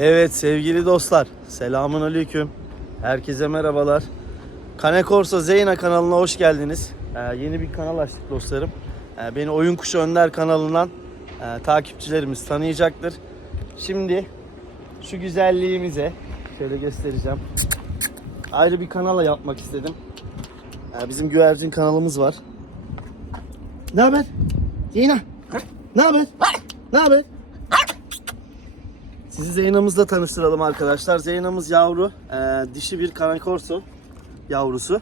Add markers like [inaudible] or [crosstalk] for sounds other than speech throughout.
Evet sevgili dostlar. Selamun aleyküm. Herkese merhabalar. Kane Corso Zeyna kanalına hoş geldiniz. Ee, yeni bir kanal açtık dostlarım. Ee, beni Oyun Kuşu Önder kanalından e, takipçilerimiz tanıyacaktır. Şimdi şu güzelliğimize şöyle göstereceğim. Ayrı bir kanala yapmak istedim. Ee, bizim güvercin kanalımız var. Ne haber? Zeyna. Ne haber? Ne haber? Sizi Zeyna'mızla tanıştıralım arkadaşlar. Zeyna'mız yavru. e, dişi bir kanakorso yavrusu.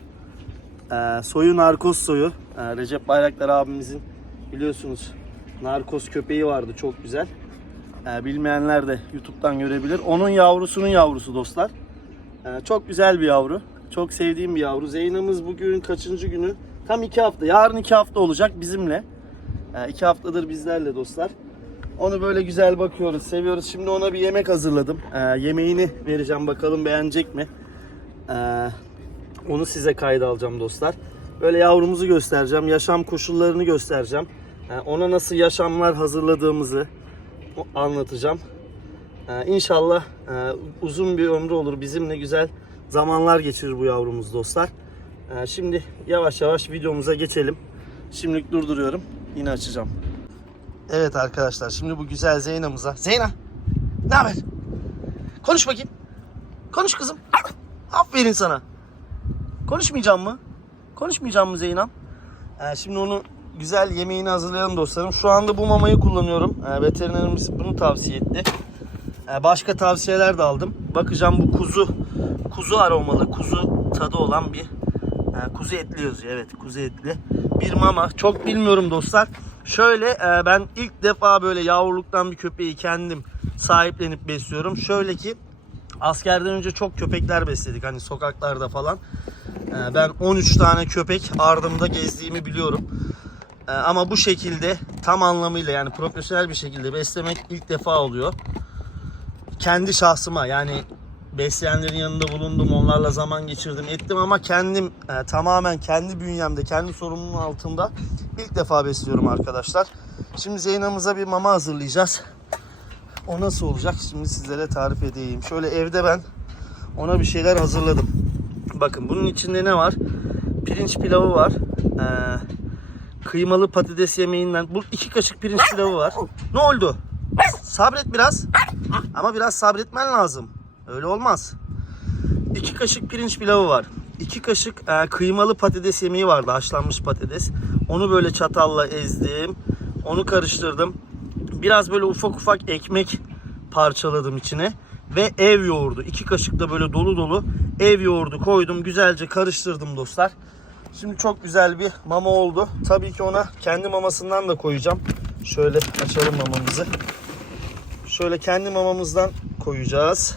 E, soyu narkoz soyu. E, Recep Bayraktar abimizin biliyorsunuz narkoz köpeği vardı çok güzel. E, bilmeyenler de YouTube'dan görebilir. Onun yavrusunun yavrusu dostlar. E, çok güzel bir yavru. Çok sevdiğim bir yavru. Zeyna'mız bugün kaçıncı günü? Tam iki hafta. Yarın iki hafta olacak bizimle. E, iki haftadır bizlerle dostlar. Onu böyle güzel bakıyoruz, seviyoruz. Şimdi ona bir yemek hazırladım. Ee, yemeğini vereceğim bakalım beğenecek mi? Ee, onu size kayda alacağım dostlar. Böyle yavrumuzu göstereceğim, yaşam koşullarını göstereceğim. Ee, ona nasıl yaşamlar hazırladığımızı anlatacağım. Ee, inşallah e, uzun bir ömrü olur. Bizimle güzel zamanlar geçirir bu yavrumuz dostlar. Ee, şimdi yavaş yavaş videomuza geçelim. Şimdilik durduruyorum. Yine açacağım. Evet arkadaşlar şimdi bu güzel Zeyna'mıza. Zeyna ne haber? Konuş bakayım. Konuş kızım. Aferin sana. Konuşmayacağım mı? Konuşmayacağım mı Zeynam? Ee, şimdi onu güzel yemeğini hazırlayalım dostlarım. Şu anda bu mamayı kullanıyorum. Ee, veterinerimiz bunu tavsiye etti. Ee, başka tavsiyeler de aldım. Bakacağım bu kuzu kuzu aromalı, kuzu tadı olan bir e, kuzu etli yazıyor. Evet kuzu etli. Bir mama. Çok bilmiyorum dostlar. Şöyle e, ben ilk defa böyle yavruluktan bir köpeği kendim sahiplenip besliyorum. Şöyle ki askerden önce çok köpekler besledik hani sokaklarda falan. E, ben 13 tane köpek ardımda gezdiğimi biliyorum. E, ama bu şekilde tam anlamıyla yani profesyonel bir şekilde beslemek ilk defa oluyor. Kendi şahsıma yani besleyenlerin yanında bulundum, onlarla zaman geçirdim, ettim ama kendim e, tamamen kendi bünyemde, kendi sorumluluğum altında ilk defa besliyorum arkadaşlar. Şimdi Zeyna'mıza bir mama hazırlayacağız. O nasıl olacak? Şimdi sizlere tarif edeyim. Şöyle evde ben ona bir şeyler hazırladım. Bakın bunun içinde ne var? Pirinç pilavı var. Ee, kıymalı patates yemeğinden. Bu iki kaşık pirinç pilavı var. Ne oldu? Sabret biraz. Ama biraz sabretmen lazım. Öyle olmaz. İki kaşık pirinç pilavı var. İki kaşık e, kıymalı patates yemeği vardı. Haşlanmış patates. Onu böyle çatalla ezdim. Onu karıştırdım. Biraz böyle ufak ufak ekmek parçaladım içine. Ve ev yoğurdu. İki kaşık da böyle dolu dolu ev yoğurdu koydum. Güzelce karıştırdım dostlar. Şimdi çok güzel bir mama oldu. Tabii ki ona kendi mamasından da koyacağım. Şöyle açalım mamamızı. Şöyle kendi mamamızdan koyacağız.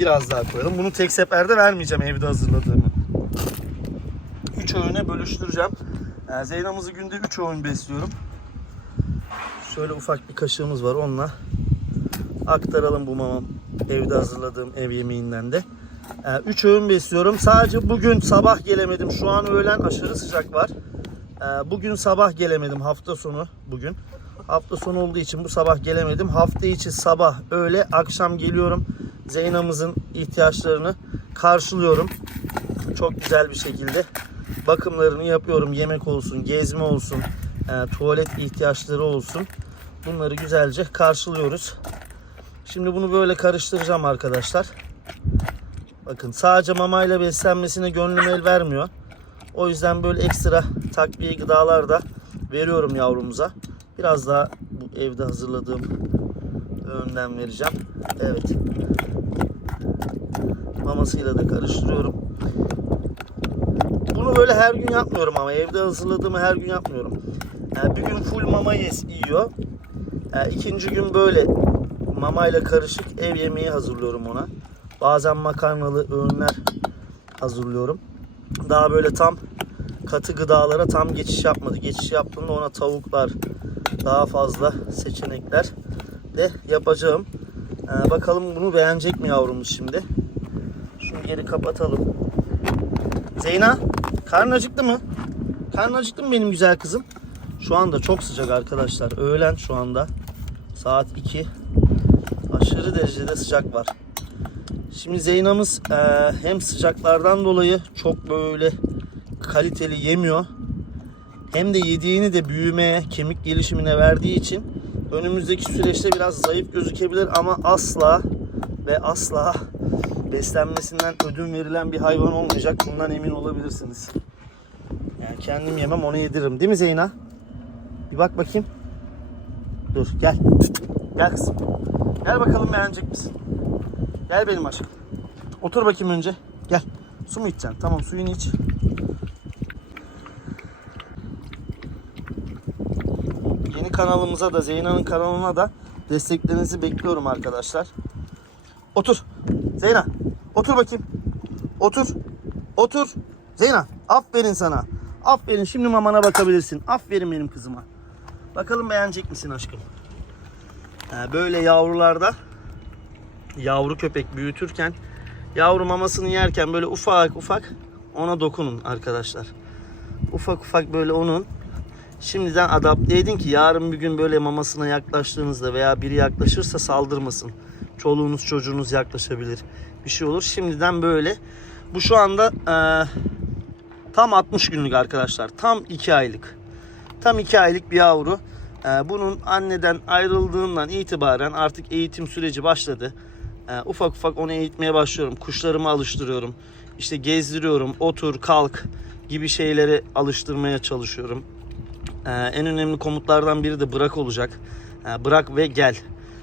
Biraz daha koyalım. Bunu tek seferde vermeyeceğim evde hazırladığımı. 3 öğüne bölüştüreceğim. Ee, Zeyna'mızı günde 3 öğün besliyorum. Şöyle ufak bir kaşığımız var onunla aktaralım bu mamam evde hazırladığım ev yemeğinden de. 3 öğün besliyorum. Sadece bugün sabah gelemedim. Şu an öğlen aşırı sıcak var. Ee, Bugün sabah gelemedim. Hafta sonu bugün. Hafta sonu olduğu için bu sabah gelemedim. Hafta içi sabah, öğle, akşam geliyorum. Zeyna'mızın ihtiyaçlarını karşılıyorum. Çok güzel bir şekilde bakımlarını yapıyorum. Yemek olsun, gezme olsun, e, tuvalet ihtiyaçları olsun. Bunları güzelce karşılıyoruz. Şimdi bunu böyle karıştıracağım arkadaşlar. Bakın sadece mamayla beslenmesine gönlüm el vermiyor. O yüzden böyle ekstra takviye gıdalar da veriyorum yavrumuza. Biraz daha bu evde hazırladığım öğünden vereceğim. Evet. Mamasıyla da karıştırıyorum. Bunu böyle her gün yapmıyorum ama evde hazırladığımı her gün yapmıyorum. Yani bir gün full mama yiyor. Yani ikinci gün böyle mamayla karışık ev yemeği hazırlıyorum ona. Bazen makarnalı öğünler hazırlıyorum. Daha böyle tam katı gıdalara tam geçiş yapmadı. Geçiş yaptığında ona tavuklar, daha fazla seçenekler de yapacağım. Ee, bakalım bunu beğenecek mi yavrumuz şimdi? Şunu geri kapatalım. Zeyna, karnın acıktı mı? Karnın acıktı mı benim güzel kızım? Şu anda çok sıcak arkadaşlar. Öğlen şu anda. Saat 2. aşırı derecede sıcak var. Şimdi Zeyna'mız e, hem sıcaklardan dolayı çok böyle kaliteli yemiyor. Hem de yediğini de büyümeye, kemik gelişimine verdiği için önümüzdeki süreçte biraz zayıf gözükebilir ama asla ve asla beslenmesinden ödün verilen bir hayvan olmayacak. Bundan emin olabilirsiniz. Yani kendim yemem onu yediririm. Değil mi Zeyna? Bir bak bakayım. Dur gel. Gel kızım. Gel bakalım beğenecek misin? Gel benim aşkım. Otur bakayım önce. Gel. Su mu içeceksin? Tamam suyunu iç. Yeni kanalımıza da Zeyna'nın kanalına da desteklerinizi bekliyorum arkadaşlar. Otur. Zeyna. Otur bakayım. Otur. Otur. Zeyna. Aferin sana. Aferin. Şimdi mamana bakabilirsin. Aferin benim kızıma. Bakalım beğenecek misin aşkım? Böyle yavrularda yavru köpek büyütürken yavru mamasını yerken böyle ufak ufak ona dokunun arkadaşlar. Ufak ufak böyle onun şimdiden adapte edin ki yarın bir gün böyle mamasına yaklaştığınızda veya biri yaklaşırsa saldırmasın. Çoluğunuz çocuğunuz yaklaşabilir. Bir şey olur. Şimdiden böyle. Bu şu anda eee, tam 60 günlük arkadaşlar. Tam 2 aylık. Tam 2 aylık bir yavru. Ee, bunun anneden ayrıldığından itibaren artık eğitim süreci başladı. Ee, ufak ufak onu eğitmeye başlıyorum. Kuşlarımı alıştırıyorum. İşte gezdiriyorum. Otur, kalk gibi şeyleri alıştırmaya çalışıyorum. Ee, en önemli komutlardan biri de bırak olacak. Ee, bırak ve gel.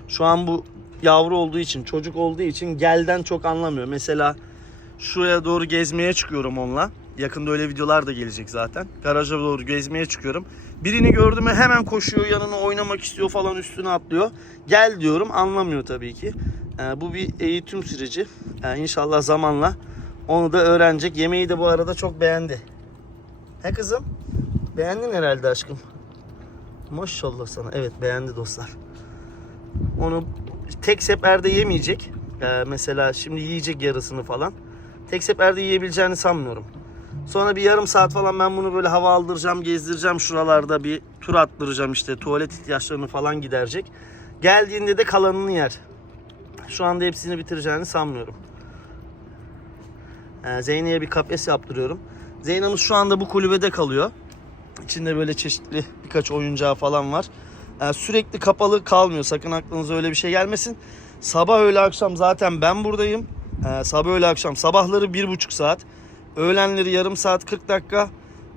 Şu an bu yavru olduğu için, çocuk olduğu için gelden çok anlamıyor. Mesela şuraya doğru gezmeye çıkıyorum onunla. Yakında öyle videolar da gelecek zaten. Garaja doğru gezmeye çıkıyorum. Birini gördü mü hemen koşuyor yanına oynamak istiyor falan üstüne atlıyor. Gel diyorum anlamıyor tabii ki. Ee, bu bir eğitim süreci. Ee, inşallah zamanla onu da öğrenecek. Yemeği de bu arada çok beğendi. He kızım? Beğendin herhalde aşkım. Maşallah sana. Evet beğendi dostlar. Onu tek seferde yemeyecek. Ee, mesela şimdi yiyecek yarısını falan. Tek seferde yiyebileceğini sanmıyorum. Sonra bir yarım saat falan ben bunu böyle hava aldıracağım, gezdireceğim şuralarda bir tur attıracağım işte tuvalet ihtiyaçlarını falan giderecek. Geldiğinde de kalanını yer. Şu anda hepsini bitireceğini sanmıyorum. Ee, Zeyne'ye bir kafes yaptırıyorum. Zeyna'mız şu anda bu kulübede kalıyor. İçinde böyle çeşitli birkaç oyuncağı falan var. Ee, sürekli kapalı kalmıyor. Sakın aklınıza öyle bir şey gelmesin. Sabah öğle akşam zaten ben buradayım. Ee, sabah öğle akşam. Sabahları bir buçuk saat. Öğlenleri yarım saat 40 dakika.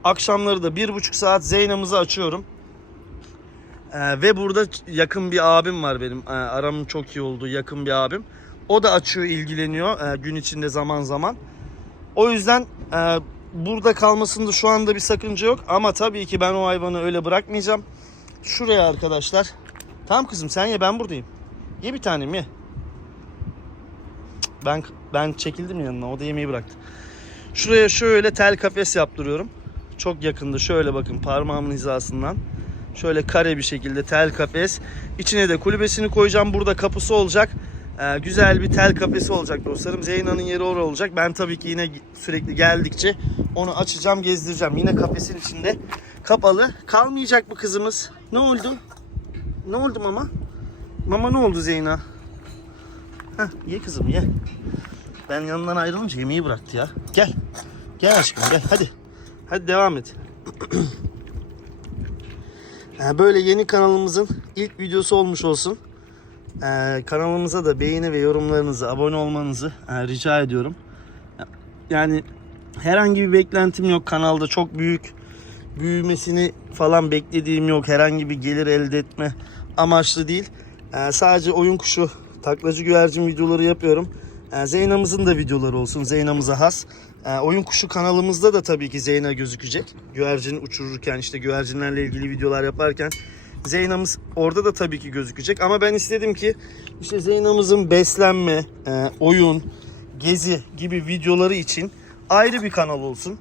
Akşamları da bir buçuk saat Zeyna'mızı açıyorum. Ee, ve burada yakın bir abim var benim. Ee, aramın çok iyi olduğu yakın bir abim. O da açıyor, ilgileniyor ee, gün içinde zaman zaman. O yüzden e, burada kalmasında şu anda bir sakınca yok. Ama tabii ki ben o hayvanı öyle bırakmayacağım. Şuraya arkadaşlar. Tamam kızım sen ye ben buradayım. Ye bir tanem ye. Ben ben çekildim yanına. O da yemeği bıraktı. Şuraya şöyle tel kafes yaptırıyorum. Çok yakında şöyle bakın parmağımın hizasından. Şöyle kare bir şekilde tel kafes. İçine de kulübesini koyacağım. Burada kapısı olacak. Ee, güzel bir tel kafesi olacak dostlarım. Zeyna'nın yeri orada olacak. Ben tabii ki yine sürekli geldikçe onu açacağım, gezdireceğim. Yine kafesin içinde kapalı. Kalmayacak bu kızımız. Ne oldu? Ne oldu mama? Mama ne oldu Zeyna? Heh, ye kızım ye. Ben yanından ayrılınca yemeği bıraktı ya. Gel. Gel aşkım gel hadi. Hadi devam et. [clears throat] Ee, Böyle yeni kanalımızın ilk videosu olmuş olsun. Ee, kanalımıza da beğeni ve yorumlarınızı, abone olmanızı e, rica ediyorum. Yani herhangi bir beklentim yok kanalda çok büyük büyümesini falan beklediğim yok. Herhangi bir gelir elde etme amaçlı değil. Ee, sadece oyun kuşu, taklacı güvercin videoları yapıyorum. Ee, Zeyna'mızın da videoları olsun. Zeyna'mıza has. Ee, oyun kuşu kanalımızda da tabii ki Zeyna gözükecek. Güvercin uçururken işte güvercinlerle ilgili videolar yaparken Zeyna'mız orada da tabii ki gözükecek. Ama ben istedim ki işte Zeyna'mızın beslenme, e, oyun, gezi gibi videoları için ayrı bir kanal olsun.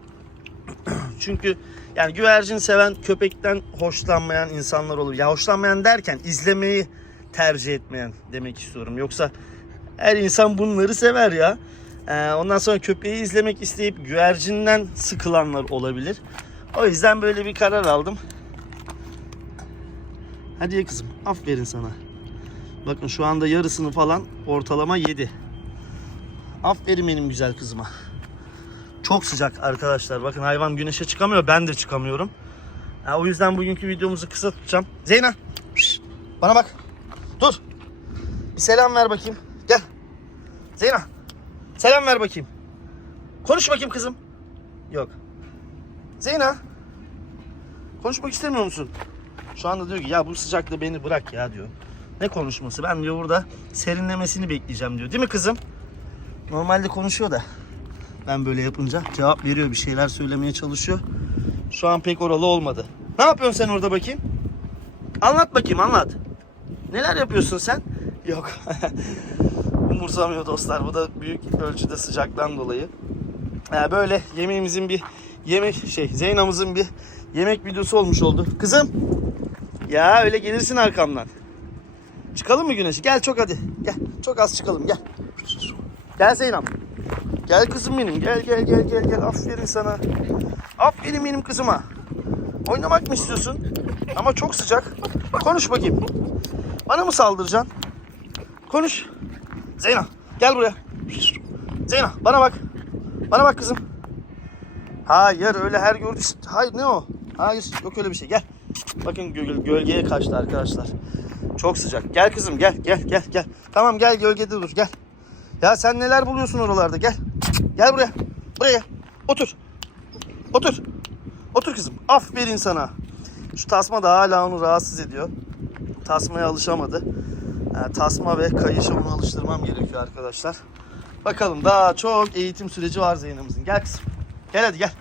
[clears throat] Çünkü yani güvercin seven, köpekten hoşlanmayan insanlar olur. Ya hoşlanmayan derken izlemeyi tercih etmeyen demek istiyorum. Yoksa her insan bunları sever ya. Ee, ondan sonra köpeği izlemek isteyip güvercinden sıkılanlar olabilir. O yüzden böyle bir karar aldım. Hadi ye kızım. Aferin sana. Bakın şu anda yarısını falan ortalama yedi. Aferin benim güzel kızıma. Çok sıcak arkadaşlar. Bakın hayvan güneşe çıkamıyor. Ben de çıkamıyorum. Ha, o yüzden bugünkü videomuzu kısa tutacağım. Zeyna. bana bak. Dur. Bir selam ver bakayım. Gel. Zeyna. Selam ver bakayım. Konuş bakayım kızım. Yok. Zeyna. Konuşmak istemiyor musun? Şu anda diyor ki ya bu sıcakta beni bırak ya diyor. Ne konuşması? Ben diyor burada serinlemesini bekleyeceğim diyor. Değil mi kızım? Normalde konuşuyor da. Ben böyle yapınca cevap veriyor bir şeyler söylemeye çalışıyor. Şu an pek oralı olmadı. Ne yapıyorsun sen orada bakayım? Anlat bakayım anlat. Neler yapıyorsun sen? [laughs] Yok. [laughs] Umursamıyor dostlar. Bu da büyük ölçüde sıcaktan dolayı. Ee, böyle yemeğimizin bir yemek şey Zeyna'mızın bir yemek videosu olmuş oldu. Kızım. Ya öyle gelirsin arkamdan. Çıkalım mı güneşe? Gel çok hadi. Gel. Çok az çıkalım gel. Gel Zeynep. Gel kızım benim. Gel gel gel gel gel. Aferin sana. Aferin benim kızıma. Oynamak mı istiyorsun? Ama çok sıcak. Konuş bakayım. Bana mı saldıracaksın? Konuş. Zeyna gel buraya. Zeyna bana bak. Bana bak kızım. Hayır öyle her gördü. Hayır ne o? Hayır yok öyle bir şey. Gel. Bakın gö- gölgeye kaçtı arkadaşlar. Çok sıcak. Gel kızım gel gel gel gel. Tamam gel gölgede dur gel. Ya sen neler buluyorsun oralarda gel. Gel buraya. Buraya. Otur. Otur. Otur kızım. Aferin sana. Şu tasma da hala onu rahatsız ediyor. Tasmaya alışamadı. Yani tasma ve kayışa onu alıştırmam gerekiyor arkadaşlar. Bakalım daha çok eğitim süreci var Zeynep'imizin. Gel kızım. Gel hadi gel.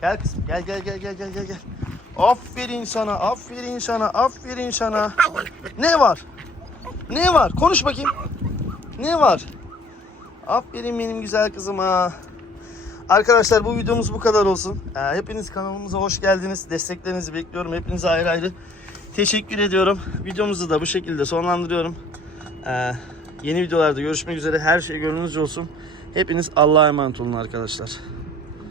Gel kızım. Gel gel gel gel gel gel gel. Aferin sana. Aferin sana. Aferin sana. Ne var? Ne var? Konuş bakayım. Ne var? Aferin benim güzel kızıma. Arkadaşlar bu videomuz bu kadar olsun. Ee, hepiniz kanalımıza hoş geldiniz. Desteklerinizi bekliyorum. Hepinize ayrı ayrı teşekkür ediyorum. Videomuzu da bu şekilde sonlandırıyorum. Ee, yeni videolarda görüşmek üzere. Her şey gönlünüzce olsun. Hepiniz Allah'a emanet olun arkadaşlar.